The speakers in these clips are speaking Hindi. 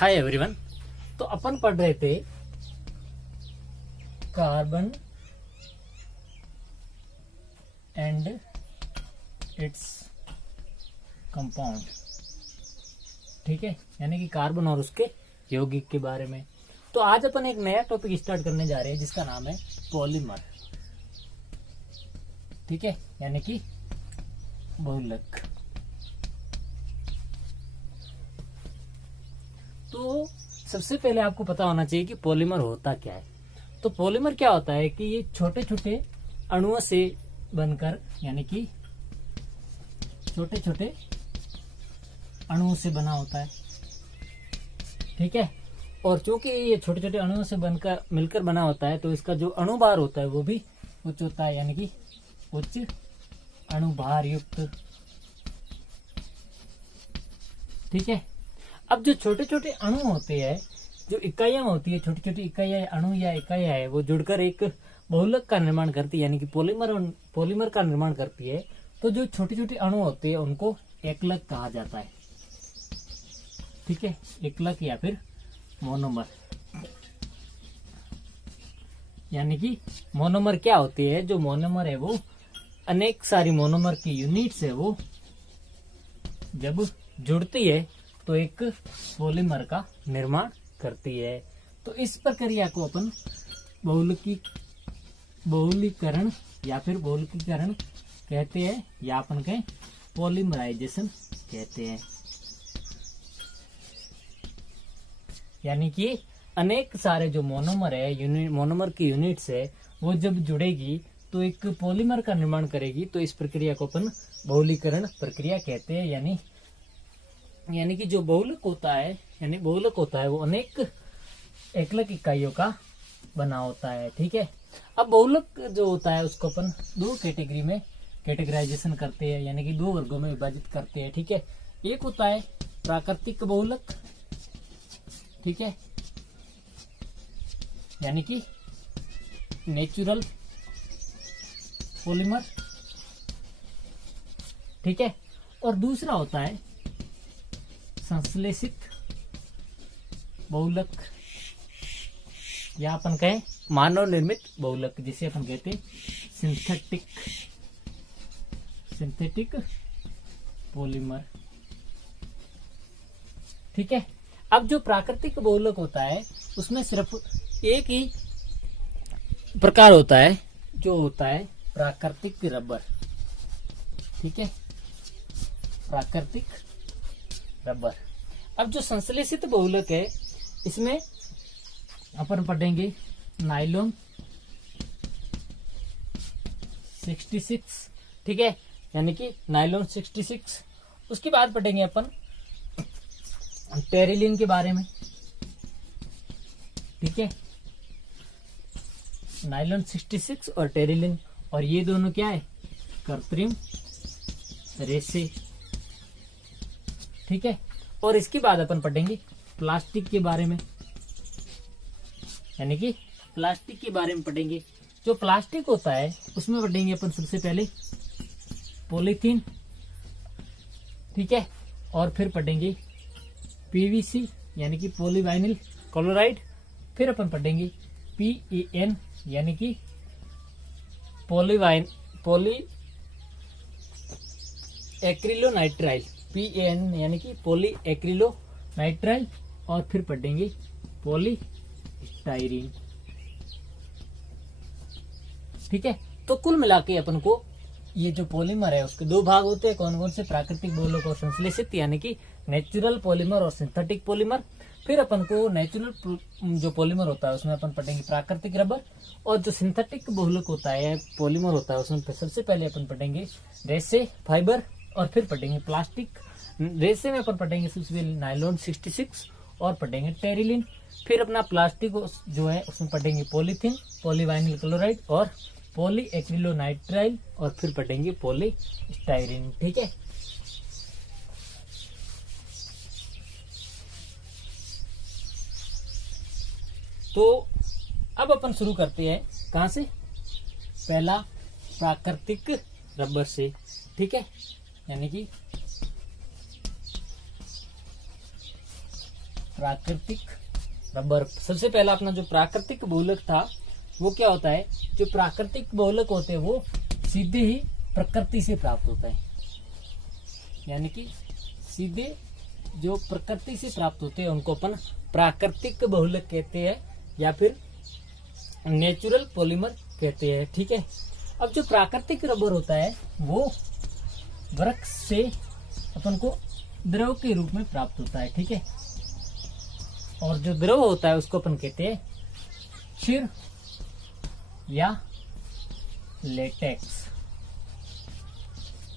Hi everyone. तो अपन पढ़ रहे थे कार्बन एंड इट्स कंपाउंड, ठीक है, यानी कि कार्बन और उसके यौगिक के बारे में। तो आज अपन एक नया टॉपिक स्टार्ट करने जा रहे हैं जिसका नाम है पॉलीमर, ठीक है, यानी कि बहुलक। तो सबसे पहले आपको पता होना चाहिए कि पॉलीमर होता क्या है। तो पॉलीमर क्या होता है कि ये छोटे छोटे अणुओं से बनकर, यानी कि छोटे छोटे अणुओं से बना होता है, ठीक है। और चूंकि ये छोटे छोटे अणुओं से बनकर मिलकर बना होता है तो इसका जो अणुभार होता है वो भी उच्च होता है, यानी कि उच्च अणुभार युक्त, ठीक है। अब जो छोटे छोटे अणु होते हैं, जो इकाइयां होती है, छोटी छोटी इकाइयां अणु या इकाइयां है, वो जुड़कर एक बहुलक का निर्माण करती है, यानी कि पॉलीमर का निर्माण करती है। तो जो छोटे छोटे अणु होते हैं उनको एकलक कहा जाता है, ठीक है, एकलक या फिर मोनोमर। यानी कि मोनोमर क्या होती है, जो मोनोमर है वो अनेक सारी मोनोमर की यूनिट्स है, वो जब जुड़ती है तो एक पॉलीमर का निर्माण करती है। तो इस प्रक्रिया को अपन बहुलीकरण या फिर बहुलकीकरण कहते हैं, या अपन कहें पॉलीमराइजेशन कहते हैं। यानी कि अनेक सारे जो मोनोमर है, मोनोमर की यूनिट्स है, वो जब जुड़ेगी तो एक पॉलीमर का निर्माण करेगी। तो इस प्रक्रिया को अपन बहुलीकरण प्रक्रिया कहते हैं। यानी कि जो बहुलक होता है, यानी बहुलक होता है वो अनेक एकलक इकाइयों का बना होता है, ठीक है। अब बहुलक जो होता है उसको अपन दो कैटेगरी में कैटेगराइजेशन करते हैं, यानी कि दो वर्गों में विभाजित करते हैं, ठीक है। एक होता है प्राकृतिक बहुलक, ठीक है, यानी कि नेचुरल पॉलीमर, ठीक है। और दूसरा होता है संश्लेषित बहुलक, या अपन कहें मानव निर्मित बहुलक, जिसे अपन कहते हैं सिंथेटिक पॉलीमर, ठीक है। अब जो प्राकृतिक बहुलक होता है उसमें सिर्फ एक ही प्रकार होता है, जो होता है प्राकृतिक रबर, ठीक है, प्राकृतिक रबर। अब जो संश्लेषित बहुलक है इसमें अपन पढ़ेंगे नायलॉन 66, ठीक है, यानी कि नायलॉन 66। उसके बाद पढ़ेंगे अपन टेरिलिन के बारे में, ठीक है, नायलॉन 66 और टेरिलिन, और ये दोनों क्या है, कृत्रिम रेशे, ठीक है। और इसके बाद अपन पढ़ेंगे प्लास्टिक के बारे में, यानी कि प्लास्टिक के बारे में पढ़ेंगे। जो प्लास्टिक होता है उसमें पढ़ेंगे अपन सबसे पहले पॉलीथीन, ठीक है, और फिर पढ़ेंगे पीवीसी यानी कि पॉलीवाइनिल क्लोराइड, फिर अपन पढ़ेंगे PEN यानी कि पॉली एक्रिलोनाइट्राइल, PAN यानी कि पॉली एक्रिलोनाइट्राइल, और फिर पढ़ेंगे पॉलीस्टाइरीन, ठीक है। तो कुल मिला के अपन को ये जो पॉलीमर है उसके दो भाग होते हैं, कौन कौन से, प्राकृतिक बहुलक और संश्लेषित, यानी कि नेचुरल पॉलीमर और सिंथेटिक पॉलीमर। फिर अपन को नेचुरल जो पॉलीमर होता है उसमें अपन पढ़ेंगे प्राकृतिक रबर, और जो सिंथेटिक बहुलक होता है पॉलीमर होता है उसमें सबसे पहले अपन पढ़ेंगे रेसे फाइबर, और फिर पढ़ेंगे प्लास्टिक। रेसे में अपन पढ़ेंगे सबसे पहले नायलॉन 66 और पढ़ेंगे टेरिलिन। फिर अपना प्लास्टिक जो है उसमें पढ़ेंगे पॉलीथीन, पॉलीवाइनिल क्लोराइड और पॉली एक्रिलोनाइट्राइल, और फिर पढ़ेंगे पॉलीस्टाइरीन, ठीक है। तो अब अपन शुरू करते हैं कहां से, पहला प्राकृतिक रबर से, ठीक है, यानी कि प्राकृतिक रबर। सबसे पहला अपना जो प्राकृतिक बहुलक था वो क्या होता है, जो प्राकृतिक बहुलक होते हैं वो सीधे ही प्रकृति से प्राप्त होता है, यानी कि सीधे जो प्रकृति से प्राप्त होते हैं उनको अपन प्राकृतिक बहुलक कहते हैं या फिर नेचुरल पॉलीमर कहते हैं। ठीक है, अब जो प्राकृतिक रबर होता है वो वृक्ष से अपन को द्रव के रूप में प्राप्त होता है। ठीक है, और जो द्रव होता है उसको अपन कहते हैं क्षीर या लेटेक्स।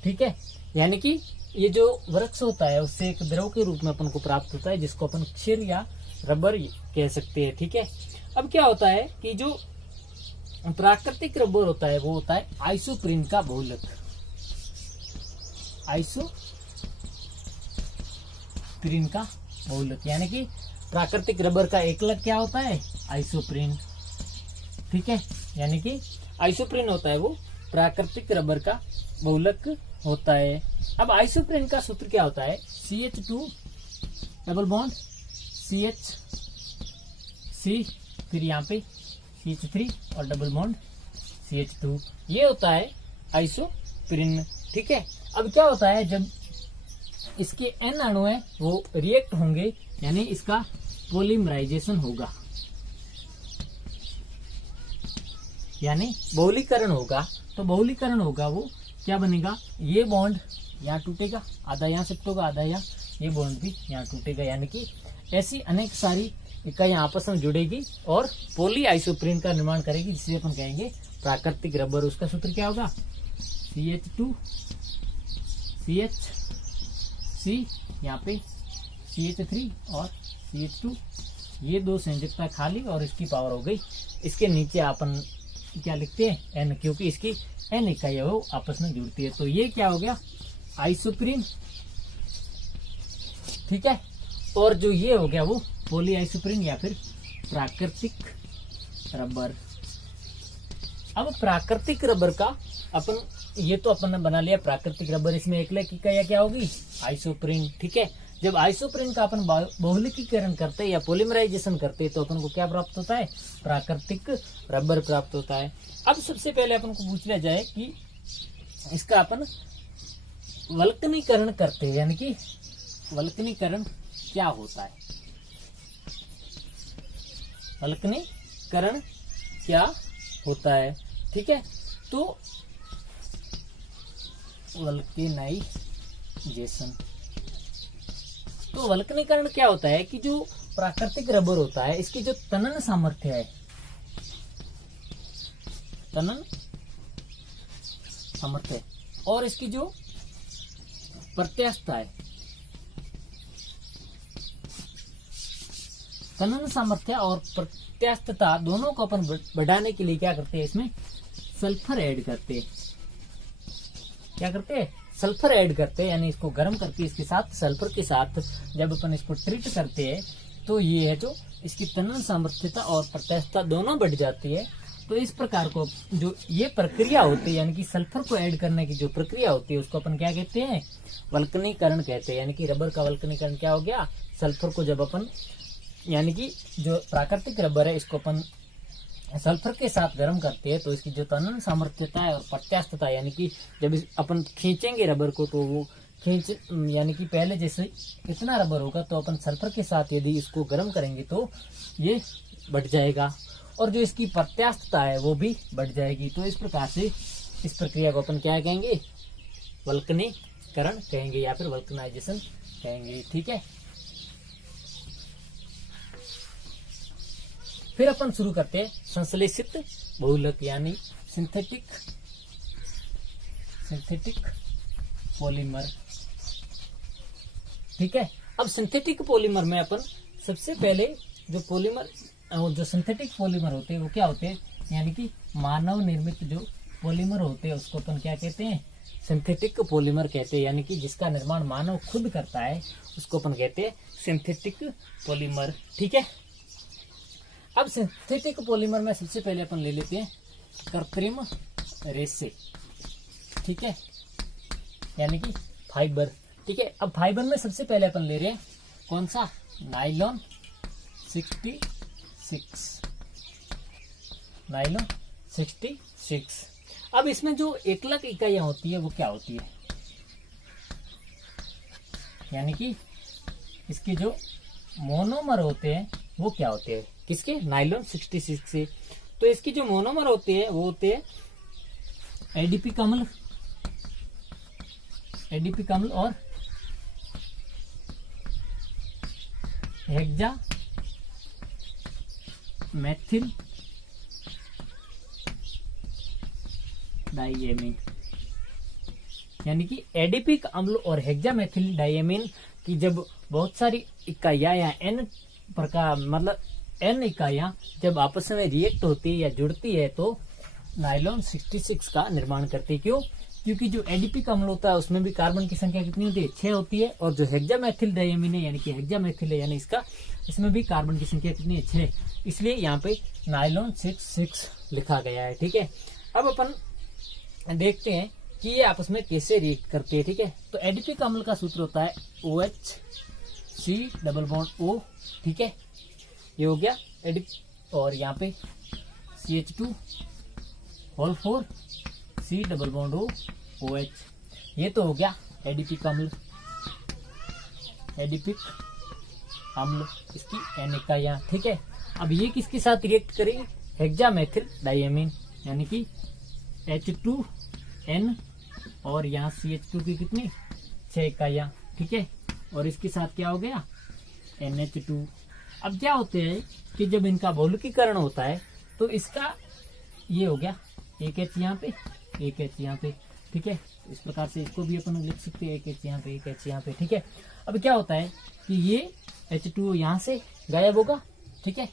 ठीक है, यानी कि ये जो वृक्ष होता है उससे एक द्रव के रूप में अपन को प्राप्त होता है जिसको अपन क्षीर या रबर कह सकते हैं। ठीक है, अब क्या होता है कि जो प्राकृतिक रबर होता है वो होता है आइसोप्रीन का बहुलक। आइसोप्रीन का बहुलक यानी कि प्राकृतिक रबर का एकलक क्या होता है, आइसोप्रीन। ठीक है, यानी कि आइसोप्रीन होता है वो प्राकृतिक रबर का बहुलक होता है। अब आइसोप्रीन का सूत्र क्या होता है, CH2 डबल बॉन्ड CH, फिर यहाँ पे CH3 और डबल बॉन्ड CH2, ये होता है आइसोप्रीन। ठीक है, अब क्या होता है जब इसके N अणु है वो रिएक्ट होंगे यानी इसका पॉलीमराइजेशन होगा यानी बहुलीकरण होगा, तो बहुलीकरण होगा वो क्या बनेगा, ये बॉन्ड यहाँ टूटेगा, आधा यहाँ शिफ्ट होगा, आधा यहाँ, ये बॉन्ड भी यहाँ टूटेगा, यानी कि ऐसी अनेक सारी इकाइयां आपस में जुड़ेगी और पॉली आइसोप्रीन का निर्माण करेगी जिसे अपन कहेंगे प्राकृतिक रबर। उसका सूत्र क्या होगा, CH2 CH, यहाँ पे CH3 और CH2, ये दो संयोजकता खाली और इसकी पावर हो गई, इसके नीचे अपन क्या लिखते हैं N, क्योंकि इसकी N इकाई है वो आपस में जुड़ती है, तो ये क्या हो गया आइसोप्रीन। ठीक है, और जो ये हो गया वो पॉली आइसोप्रीन या फिर प्राकृतिक रबर। अब प्राकृतिक रबर का अपन ये तो अपन ने बना लिया प्राकृतिक रबर, इसमें एकलक इकाई क्या होगी, आइसोप्रीन। ठीक है, जब आइसोप्रीन का अपन बहुलकीकरण करते हैं या पॉलीमराइजेशन करते हैं तो अपन को क्या प्राप्त होता है, प्राकृतिक रबर प्राप्त होता है। अब सबसे पहले अपन को पूछ लिया जाए कि इसका अपन वल्कनीकरण करते हैं, यानी कि वल्कनीकरण क्या होता है, वल्कनीकरण क्या होता है। ठीक है, तो वल्केनाइजेशन, तो वल्कनीकरण क्या होता है कि जो प्राकृतिक रबर होता है इसकी जो तनन सामर्थ्य है, तनन सामर्थ्य और इसकी जो प्रत्यास्थता है, तनन सामर्थ्य और प्रत्यास्थता दोनों को अपन बढ़ाने के लिए क्या करते हैं, इसमें सल्फर ऐड करते हैं। क्या करते हैं, सल्फर ऐड करते हैं, यानी इसको गर्म करके इसके साथ सल्फर के साथ जब अपन इसको ट्रीट करते हैं तो ये है जो इसकी तनन सामर्थ्यता और प्रत्यास्थता दोनों बढ़ जाती है। तो इस प्रकार को जो ये प्रक्रिया होती है यानी कि सल्फर को ऐड करने की जो प्रक्रिया होती है उसको अपन क्या कहते हैं, वल्कनीकरण कहते हैं। यानी कि रबर का वल्कनीकरण क्या हो गया, सल्फर को जब अपन यानी कि जो प्राकृतिक रबर है इसको अपन सल्फर के साथ गर्म करते हैं तो इसकी जो तनन सामर्थ्यता है और प्रत्यास्थता यानी कि जब अपन खींचेंगे रबर को तो वो खींच यानी कि पहले जैसे इतना रबर होगा तो अपन सल्फर के साथ यदि इसको गर्म करेंगे तो ये बढ़ जाएगा और जो इसकी प्रत्यास्थता है वो भी बढ़ जाएगी। तो इस प्रकार से इस प्रक्रिया को अपन क्या कहेंगे, वल्कनीकरण कहेंगे या फिर वल्कनाइजेशन कहेंगे। ठीक है, फिर अपन शुरू करते हैं संश्लेषित बहुलक यानी सिंथेटिक पॉलीमर। ठीक है, अब सिंथेटिक पॉलीमर में अपन सबसे पहले जो पॉलीमर जो सिंथेटिक पॉलीमर होते हैं वो क्या होते हैं, यानी कि मानव निर्मित जो पॉलीमर होते हैं उसको अपन क्या कहते हैं, सिंथेटिक पॉलीमर कहते हैं। यानी कि जिसका निर्माण मानव खुद करता है उसको अपन कहते हैं सिंथेटिक पॉलीमर। ठीक है, अब सिंथेटिक पॉलीमर में सबसे पहले अपन ले लेते हैं कृत्रिम रेशे। ठीक है, यानी कि फाइबर। ठीक है, अब फाइबर में सबसे पहले अपन ले रहे हैं कौन सा, नायलॉन 66, नाइलॉन 66। अब इसमें जो एकलक इकाइयां होती है वो क्या होती है, यानी कि इसके जो मोनोमर होते हैं वो क्या होते हैं, किसके, नाइलॉन 66 से। तो इसकी जो मोनोमर होते हैं वो होते हैं एडीपिक अम्ल, एडीपिक अम्ल और हेक्सा मैथिल डाइएमीन, यानी कि एडीपिक अम्ल और हेक्सामेथिल डाइएमीन की जब बहुत सारी इकाइयां या एन प्रकार मतलब एन इकाइयां जब आपस में रिएक्ट होती है या जुड़ती है तो नाइलॉन 66 का निर्माण करती है। क्यों, क्योंकि जो एडीपिक अम्ल होता है उसमें भी कार्बन की संख्या कितनी होती है, 6 होती है, और जो हेक्सामेथिल डाइएमीन है यानी कि हेक्सामेथिल है यानी इसमें भी कार्बन की संख्या कितनी है, 6, इसलिए यहाँ पे नाइलॉन 66 लिखा गया है। ठीक है, अब अपन देखते हैं कि ये आपस में कैसे रिएक्ट करते हैं। ठीक है, तो एडीपिक अम्ल का सूत्र होता है OH C double bond O। ठीक है, ये हो गया और यहाँ पे CH2 whole 4 C double bond O OH, ये तो हो गया एडीपिक अम्ल, एडीपिक अम्ल इसकी एन इकाइयां। ठीक है, अब ये किसके साथ रिएक्ट करेगी, हेक्सामेथिल डाइएमीन, यानी कि H2N और यहाँ CH2 की कितनी, 6 इकाइयां। ठीक है, और इसके साथ क्या हो गया, NH2। अब क्या होते हैं कि जब इनका बहुलकीकरण होता है तो इसका ये हो गया एक H यहाँ पे, एक H यहाँ पे। ठीक है, इस प्रकार से इसको भी अपन लिख सकते हैं, एक H यहाँ पे, एक H यहाँ पे। ठीक है, अब क्या होता है कि ये H2 यहाँ से गायब होगा। ठीक है,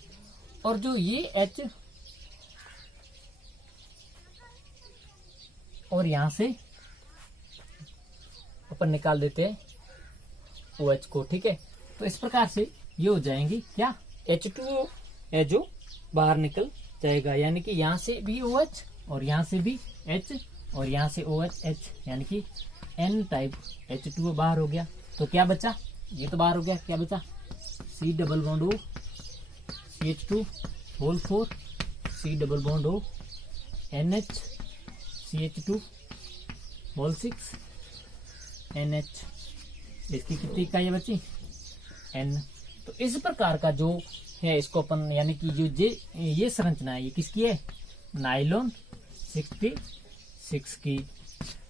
और जो ये H और यहाँ से अपन निकाल देते हैं OH को। ठीक है, तो इस प्रकार से ये हो जाएंगी क्या, H2O है जो बाहर निकल जाएगा, यानी कि यहाँ से भी OH और यहाँ से भी H और यहाँ से OH H, यानी कि N टाइप H2O बाहर हो गया। तो क्या बचा, ये तो बाहर हो गया, क्या बचा, C double bond O CH2 whole 4 C double bond O NH CH2 whole 6 NH, इसकी कितनी इकाइयां बची, N। तो इस प्रकार का जो है इसको अपन, यानी कि जो ये संरचना है ये किसकी है, नाइलॉन 66 की,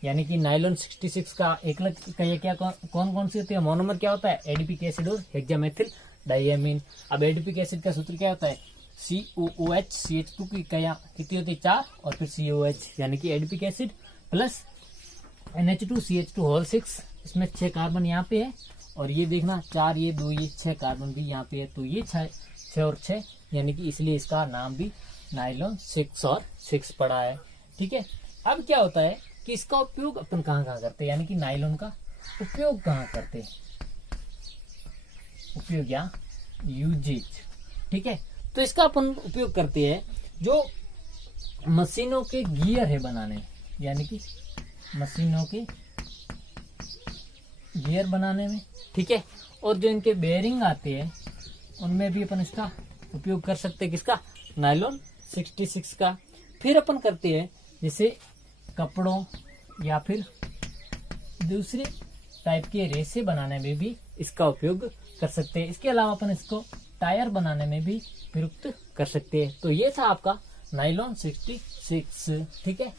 यानी कि नाइलॉन 66 का एकलक इकाइयां क्या कौन कौन सी होती है, मोनोमर क्या होता है, एडीपिक एसिड और हेक्सामेथिल डाइएमीन। अब एडीपिक एसिड का सूत्र क्या होता है, COOH CH2 की इकाइयां कितनी होती है, 4, और फिर COH, यानी कि adipic acid plus NH2 CH2 whole 6, इसमें 6 कार्बन यहाँ पे है, और ये देखना 4 ये 2 ये 6 कार्बन भी यहाँ पे है, तो ये 6 और 6, यानी कि इसलिए इसका नाम भी नाइलॉन 6 और 6 पड़ा है। ठीक है, अब क्या होता है कि इसका उपयोग अपन कहाँ करते हैं, यानी कि नाइलॉन का उपयोग कहाँ करते हैं, उपयोग या यूजेज। ठीक है, तो इसका अपन उपयोग करते हैं जो मशीनों के गियर है बनाने, यानी कि मशीनों के गियर बनाने में। ठीक है, और जो इनके बेयरिंग आते हैं उनमें भी अपन इसका उपयोग कर सकते हैं, किसका, नाइलॉन 66 का। फिर अपन करते हैं जैसे कपड़ों या फिर दूसरे टाइप के रेसे बनाने में भी इसका उपयोग कर सकते हैं। इसके अलावा अपन इसको टायर बनाने में भी प्रयुक्त कर सकते हैं। तो ये था आपका नाइलॉन 66। ठीक है,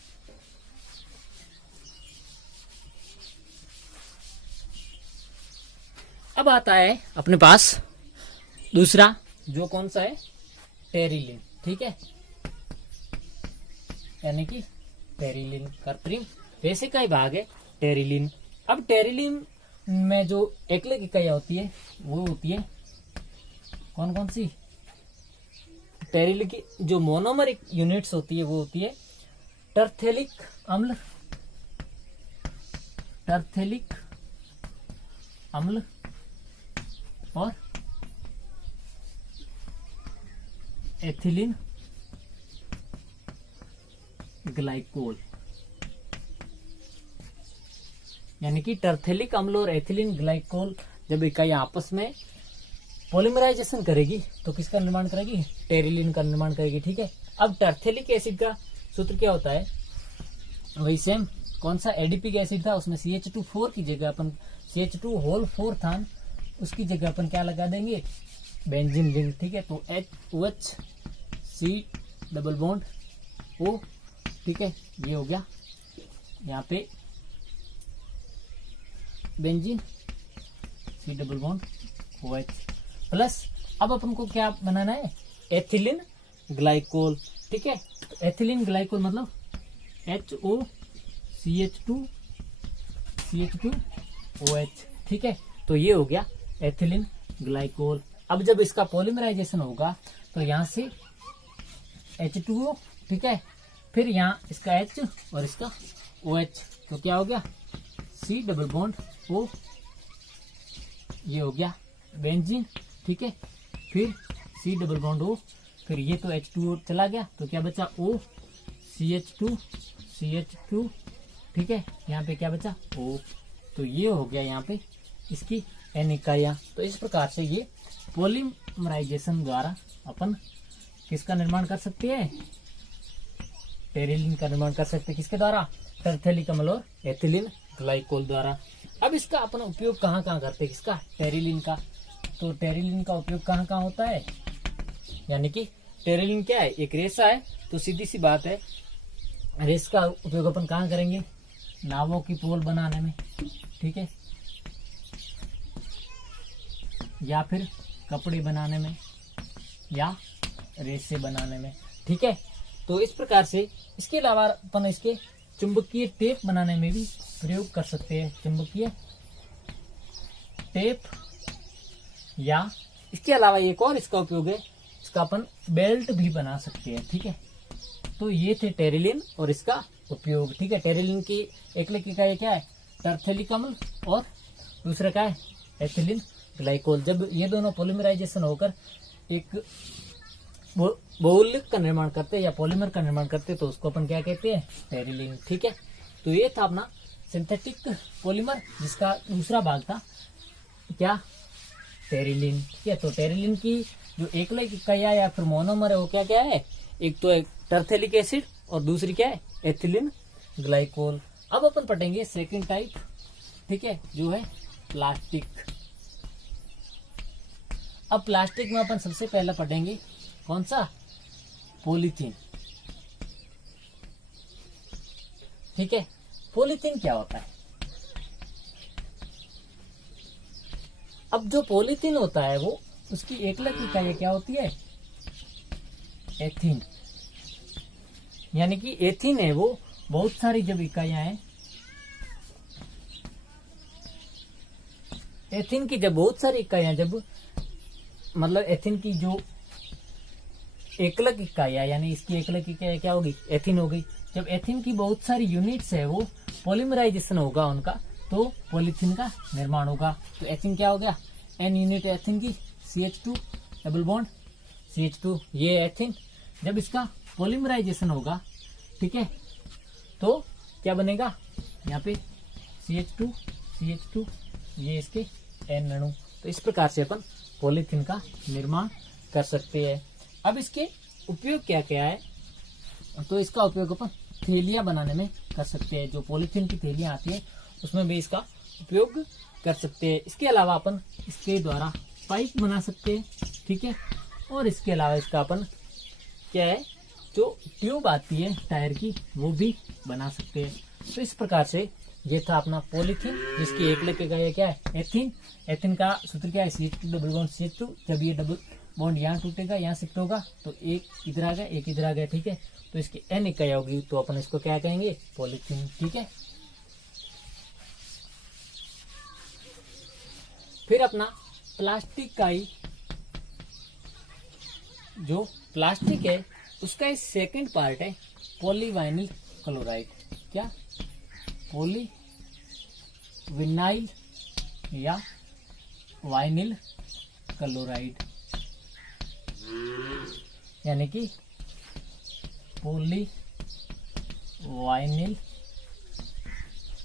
अब आता है अपने पास दूसरा, जो कौन सा है, टेरिलिन। ठीक है, यानी कि टेरिलिन कृत्रिम रेसे का ही भाग है टेरिलिन। अब टेरिलिन में जो एकलक इकाइयां होती है वो होती है कौन कौन सी, टेरिलिन की जो मोनोमर यूनिट्स होती है वो होती है टर्थेलिक अम्ल, टर्थेलिक अम्ल और एथिलीन ग्लाइकोल, यानी कि टर्थेलिक अम्ल और एथिलीन ग्लाइकोल जब इकाई आपस में पॉलीमराइजेशन करेगी तो किसका निर्माण करेगी, टेरिलिन का निर्माण करेगी। ठीक है, अब टर्थेलिक एसिड का सूत्र क्या होता है, वही सेम, कौन सा एडीपी एसिड था उसमें CH2 की जगह अपन CH2 होल 4 था, उसकी जगह अपन क्या लगा देंगे, बेंजीन रिंग। ठीक है, तो OH C double bond O। ठीक है, ये हो गया यहाँ पे benzene C double bond OH plus. अब अपन को क्या बनाना है, एथिलीन ग्लाइकोल। ठीक है, तो एथिलीन ग्लाइकोल मतलब HOCH2OH। ठीक है, तो ये हो गया एथिलीन ग्लाइकोल। अब जब इसका पॉलीमराइजेशन होगा तो यहाँ से H2O, ठीक है, फिर यहाँ इसका H और इसका OH, तो क्या हो गया C डबल बॉन्ड O, ये हो गया बेंजीन। ठीक है, फिर C डबल बॉन्ड O, फिर ये तो H2O चला गया तो क्या बचा O CH2। ठीक है, यहाँ पे क्या बचा O, तो ये हो गया यहाँ पे इसकी N इकाइयाँ। तो इस प्रकार से ये पॉलीमराइजेशन द्वारा अपन किसका निर्माण कर सकते हैं, टेरिलिन का निर्माण कर सकते हैं। किसके द्वारा, टर्थेलिक अम्ल और एथिलीन ग्लाइकोल द्वारा। अब इसका अपन उपयोग कहाँ कहाँ करते हैं, किसका, टेरिलिन का। तो टेरिलिन का उपयोग कहाँ कहाँ होता है, यानी कि टेरिलिन क्या है, एक रेशा है, तो सीधी सी बात है रेस का उपयोग अपन कहाँ करेंगे, नावों की पोल बनाने में। ठीक है, या फिर कपड़े बनाने में, या रेसे बनाने में। ठीक है, तो इस प्रकार से इसके अलावा अपन इसके चुंबकीय टेप बनाने में भी प्रयोग कर सकते हैं, चुंबकीय टेप। या इसके अलावा एक और इसका उपयोग है, इसका अपन बेल्ट भी बना सकते हैं। ठीक है, तो ये थे टेरिलिन और इसका उपयोग। ठीक है, टेरिलिन की एकलिक इकाई क्या है, टर्थेलिक अम्ल, और दूसरा क्या है, एथिलीन ग्लाइकोल। जब ये दोनों पॉलीमराइजेशन होकर एक बहुलक का निर्माण करते हैं या पॉलीमर का निर्माण करते हैं तो उसको अपन क्या कहते हैं, टेरिलिन। ठीक है, तो ये था अपना सिंथेटिक पॉलीमर, जिसका दूसरा भाग था क्या, टेरिलिन। ठीक है, तो टेरिलिन की जो एकलिक इकाइयां या फिर मोनोमर है वो क्या क्या है, एक तो एक टर्थेलिक एसिड और दूसरी क्या है, एथिलीन ग्लाइकोल। अब अपन पढ़ेंगे सेकंड टाइप, ठीक है, जो है प्लास्टिक। अब प्लास्टिक में अपन सबसे पहले पढ़ेंगे कौन सा, पॉलीथीन। ठीक है, पॉलीथीन क्या होता है। अब जो पॉलीथीन होता है वो उसकी एकलिक इकाई क्या होती है, एथीन। यानी कि एथीन है वो बहुत सारी जब इकाइयां हैं, एथीन की जब बहुत सारी इकाइयां, जब मतलब एथीन की जो एकलिक इकाइयां, यानी इसकी एकलिक इकाई क्या होगी, एथीन होगी। जब एथीन की बहुत सारी यूनिट्स है वो पॉलीमराइजेशन होगा उनका, तो पॉलीथीन का निर्माण होगा। तो एथीन क्या हो गया, एन यूनिट एथीन की CH2 डबल बॉन्ड CH2, ये एथीन। जब इसका पॉलीमराइजेशन होगा, ठीक है, तो क्या बनेगा, यहाँ पे CH2 ये इसके N अणु। तो इस प्रकार से अपन पॉलीथीन का निर्माण कर सकते हैं। अब इसके उपयोग क्या क्या है, तो इसका उपयोग अपन थैलियां बनाने में कर सकते हैं। जो पॉलीथीन की थैलियां आती है उसमें भी इसका उपयोग कर सकते हैं। इसके अलावा अपन इसके द्वारा पाइप बना सकते हैं। ठीक है, और इसके अलावा इसका अपन क्या है, जो ट्यूब आती है टायर की, वो भी बना सकते हैं। तो इस प्रकार से ये था अपना पॉलीथीन, जिसकी एकलिक इकाई क्या है, एथीन। एथीन का सूत्र क्या है, CH2 डबल बॉन्ड CH2। जब ये डबल बॉन्ड यहाँ टूटेगा, यहाँ शिफ्ट होगा, तो एक इधर आ गया, एक इधर आ गया। ठीक है, तो इसकी N इकाई होगी, तो अपन इसको क्या कहेंगे, पॉलीथीन। ठीक है, फिर अपना प्लास्टिक का ही, जो प्लास्टिक है उसका एक सेकंड पार्ट है पॉलीवाइनिल क्लोराइड। क्या, पॉलीविनाइल या वाइनिल क्लोराइड, यानी कि पॉलीवाइनिल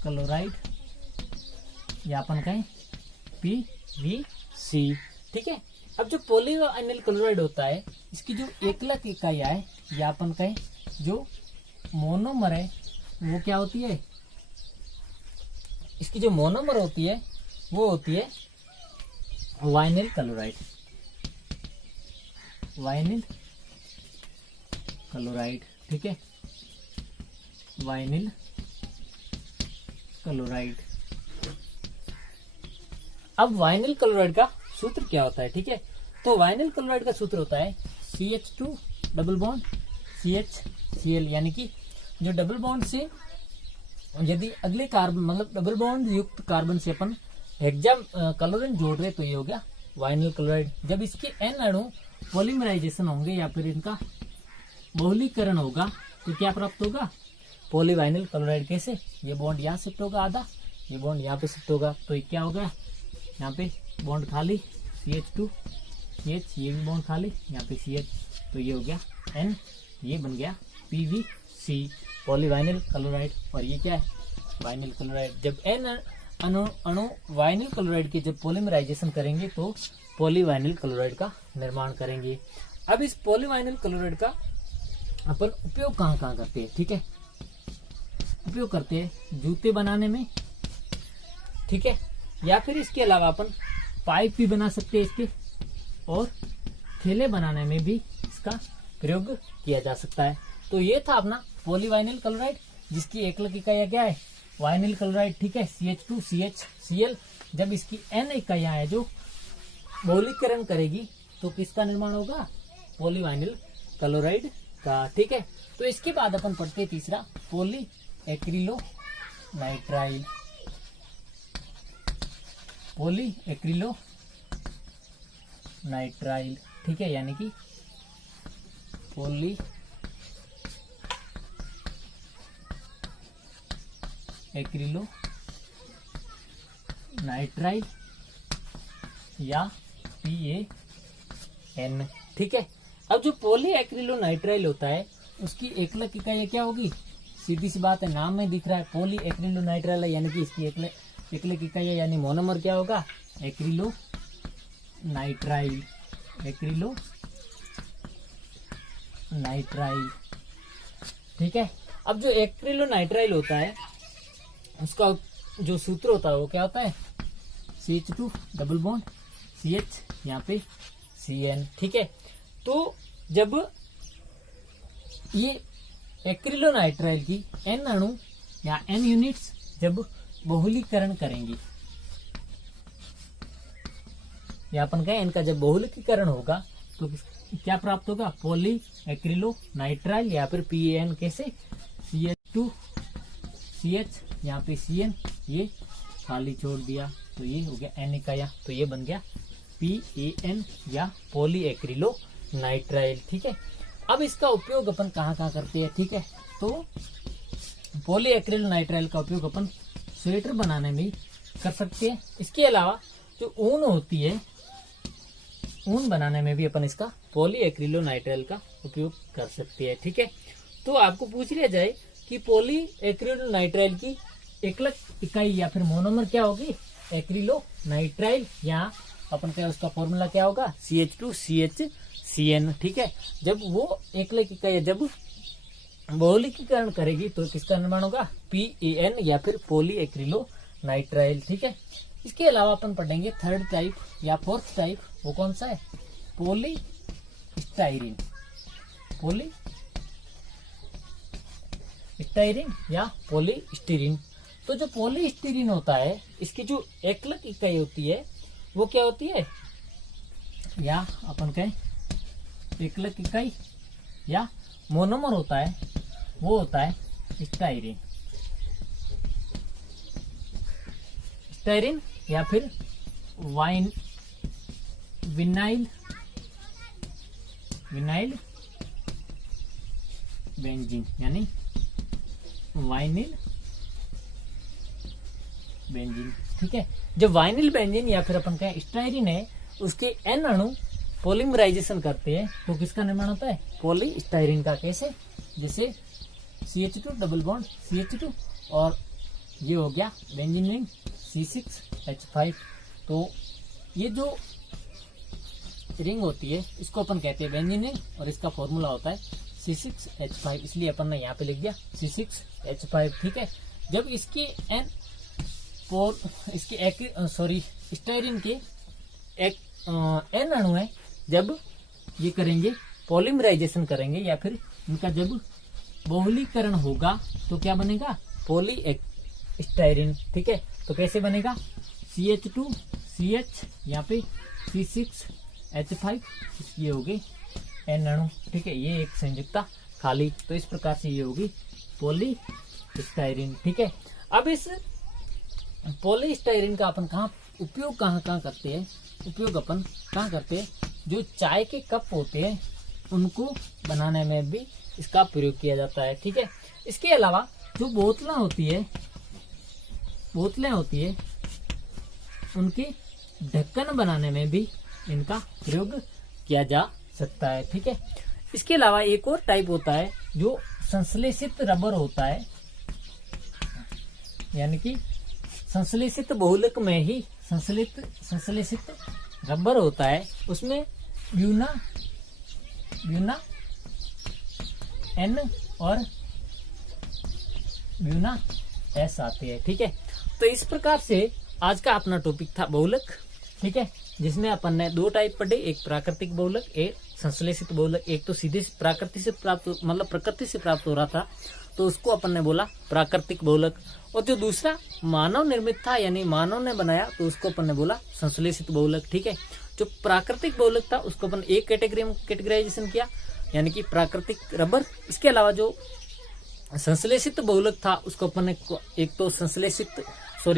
क्लोराइड, या अपन कहें PVC। ठीक है, अब जो पॉलीवाइनिल क्लोराइड होता है, इसकी जो एकलक इकाई है या अपन कहें जो मोनोमर है वो क्या होती है, इसकी जो मोनोमर होती है वो होती है वाइनिल क्लोराइड। वाइनिल क्लोराइड, ठीक है, वाइनिल क्लोराइड। अब वाइनिल क्लोराइड का सूत्र क्या होता है, ठीक है, तो वाइनिल क्लोराइड का सूत्र होता है CH2 डबल बॉन्ड CHCl, यानी कि जो डबल बॉन्ड से यदि अगले कार्बन मतलब डबल बॉन्ड युक्त कार्बन से अपन हेक्सा क्लोरीन जोड़ रहे तो ये हो गया वाइनिल क्लोराइड। जब इसके N अणु पॉलीमराइजेशन होंगे या फिर इनका बहुलीकरण होगा तो क्या प्राप्त होगा, पॉलीवाइनिल क्लोराइड। कैसे, ये बॉन्ड यहाँ शिफ्ट होगा आधा, ये बॉन्ड यहाँ पे शिफ्ट होगा, तो ये क्या होगा, यहाँ पे बॉन्ड खाली CH2 CH, ये भी बॉन्ड खाली, यहाँ पे CH, तो ये हो गया N, ये बन गया PVC पॉलीवाइनिल क्लोराइड। और ये क्या है, वाइनिल क्लोराइड। जब N अणु वाइनिल क्लोराइड के जब पॉलीमराइजेशन करेंगे तो पॉलीवाइनिल क्लोराइड का निर्माण करेंगे। अब इस पॉलीवाइनिल क्लोराइड का अपन उपयोग कहाँ कहाँ करते हैं, ठीक है, उपयोग करते हैं जूते बनाने में, ठीक है, या फिर इसके अलावा अपन पाइप भी बना सकते हैं इसके, और थैले बनाने में भी इसका प्रयोग किया जा सकता है। तो ये था अपना पॉलीवाइनिल क्लोराइड, जिसकी एकलक इकाइयां क्या है, वाइनिल क्लोराइड, ठीक है, CH2 CHCl। जब इसकी N इकाइयां है जो बहुलीकरण करेगी तो किसका निर्माण होगा, पॉलीवाइनिल क्लोराइड का, ठीक है। तो इसके बाद अपन पढ़ते हैं तीसरा poly acrylo nitrile. Poly acrylo nitrile, ठीक है, यानी कि पॉली एक्रिलो नाइट्राइल या PAN, ठीक है। अब जो पॉली एक्रिलो नाइट्राइल होता है उसकी एकलक इकाई क्या होगी, सीधी सी बात है, नाम में दिख रहा है पॉली एक्रिलो नाइट्राइल है, यानी कि इसकी एकलक इकाई यानी मोनोमर क्या होगा, एक्रिलो नाइट्राइल, एक्रिलो नाइट्राइल, ठीक है। अब जो एक्रिलो नाइट्राइल होता है उसका जो सूत्र होता है वो क्या होता है, CH2 डबल बॉन्ड CH, यहाँ पे CN, ठीक है। तो जब ये एक्रिलोनाइट्राइल की N अणु या N यूनिट्स जब बहुलीकरण करेंगी, या अपन कहें इनका जब बहुलीकरण होगा तो क्या प्राप्त होगा, पॉली एक्रिलोनाइट्राइल या फिर PAN। कैसे, CH2 CH, यहाँ पे CN, ये खाली छोड़ दिया तो ये हो गया N इकाइयां, तो ये बन गया PAN या पॉली एक्रिलो नाइट्राइल, ठीक है। अब इसका उपयोग अपन कहाँ कहाँ करते हैं, ठीक है, तो पॉली एक्रिलो नाइट्राइल का उपयोग अपन स्वेटर बनाने में कर सकते हैं। इसके अलावा जो ऊन होती है, ऊन बनाने में भी अपन इसका पॉली एक्रिलो नाइट्राइल का उपयोग कर सकते हैं, ठीक है। तो आपको पूछ लिया जाए कि पॉली एक्रिलो नाइट्राइल की एकलक इकाई या फिर मोनोमर क्या होगी, एक्रिलो नाइट्राइल, या अपन क्या उसका फॉर्मूला क्या होगा, CH2 CHCN, ठीक है। जब वो एकलक इकाई जब बहुलीकरण करेगी तो किसका निर्माण होगा, PAN या फिर पॉली एक्रिलो नाइट्राइल, ठीक है। इसके अलावा अपन पढ़ेंगे थर्ड टाइप या फोर्थ टाइप, वो कौन सा है, पॉली स्टाइरिन, पॉली स्टाइरिन या पॉलीस्टीरीन। तो जो पॉलीस्टीरीन होता है इसकी जो एकलक इकाई होती है वो क्या होती है, या अपन कहें एकलक इकाई या मोनोमर होता है वो होता है स्टाइरिन, स्टाइरिन या फिर विनाइल बेंजीन, यानी वाइनिल बेंजीन, ठीक है। जब वाइनिल बेंजीन या फिर अपन कहें स्टाइरिन है उसके N अणु पॉलीमराइजेशन करते हैं तो किसका निर्माण होता है, पॉलीस्टाइरिन का। कैसे, जैसे CH2 डबल बॉन्ड CH2 और ये हो गया बेंजीन रिंग C6H5। तो ये जो रिंग होती है इसको अपन कहते हैं बेंजीन रिंग, और इसका फॉर्मूला होता है C6H5, इसलिए अपन ने यहाँ पे लिख दिया C6H5। ठीक है, जब इसके स्टायरीन के एक N अणु है, जब ये करेंगे पॉलीमराइजेशन करेंगे या फिर इनका जब बहुलीकरण होगा तो क्या बनेगा, पॉली स्टायरीन। ठीक है, तो कैसे बनेगा, CH2CH यहाँ पे C6H5, ये हो गए N अणु। ठीक है, ये एक संयुक्ता खाली, तो इस प्रकार से ये होगी पॉली स्टायरीन। ठीक है, अब इस पॉली स्टायरीन का अपन उपयोग कहाँ करते हैं, उपयोग अपन कहाँ करते हैं, जो चाय के कप होते हैं उनको बनाने में भी इसका प्रयोग किया जाता है। ठीक है, इसके अलावा जो बोतलें होती है उनके ढक्कन बनाने में भी इनका प्रयोग किया जा सकता है। ठीक है, इसके अलावा एक और टाइप होता है जो संश्लेषित रबर होता है, यानी कि संश्लेषित बहुलक में ही संश्लेषित रबर होता है, उसमें ब्यूना N और ब्यूना S आते हैं। ठीक है, तो इस प्रकार से आज का अपना टॉपिक था बहुलक। ठीक है, जिसमें अपन ने दो टाइप पढ़े, एक प्राकृतिक बहुलक, एक संश्लेषित बहुलक। एक तो सीधे प्रकृति से प्राप्त हो रहा था तो उसको अपन ने बोला प्राकृतिक बहुलक, और जो दूसरा मानव निर्मित था यानी मानव ने बनाया तो उसको अपन ने बोला संश्लेषित बहुलक। ठीक है, जो प्राकृतिक बहुलक था उसको अपन एक कैटेगरी में कैटेगराइजेशन किया, यानी कि प्राकृतिक रबर। इसके अलावा जो संश्लेषित बहुलक था उसको अपन ने एक तो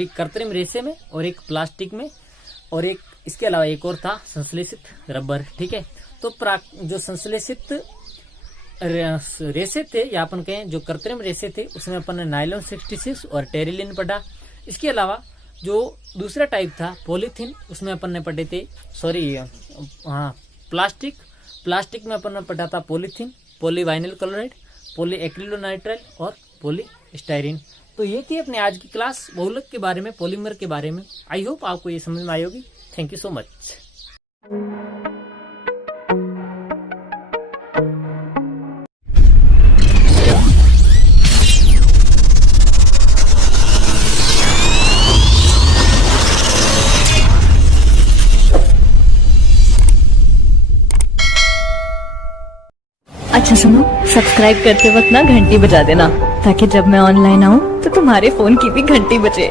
कृत्रिम रेशे में और एक प्लास्टिक में, और एक इसके अलावा एक और था संश्लेषित रबर। ठीक है, तो जो संश्लेषित रेशे थे या अपन कहें जो कृत्रिम रेशे थे उसमें अपन ने नायलॉन 66 और टेरिलिन पढ़ा। इसके अलावा जो दूसरा टाइप था पॉलीथीन, उसमें अपन ने पढ़े थे प्लास्टिक में अपन ने पढ़ा था पॉलीथीन, पॉलीवाइनिल क्लोराइड, पॉलीएक्रिलोनाइट्राइल और पॉलीस्टायरीन। तो ये थी अपने आज की क्लास बहुलक के बारे में, पॉलीमर के बारे में। आई होप आपको ये समझ में आई होगी। Thank you so much. अच्छा सुनो, सब्सक्राइब करते वक्त ना घंटी बजा देना, ताकि जब मैं ऑनलाइन आऊँ तो तुम्हारे फोन की भी घंटी बजे।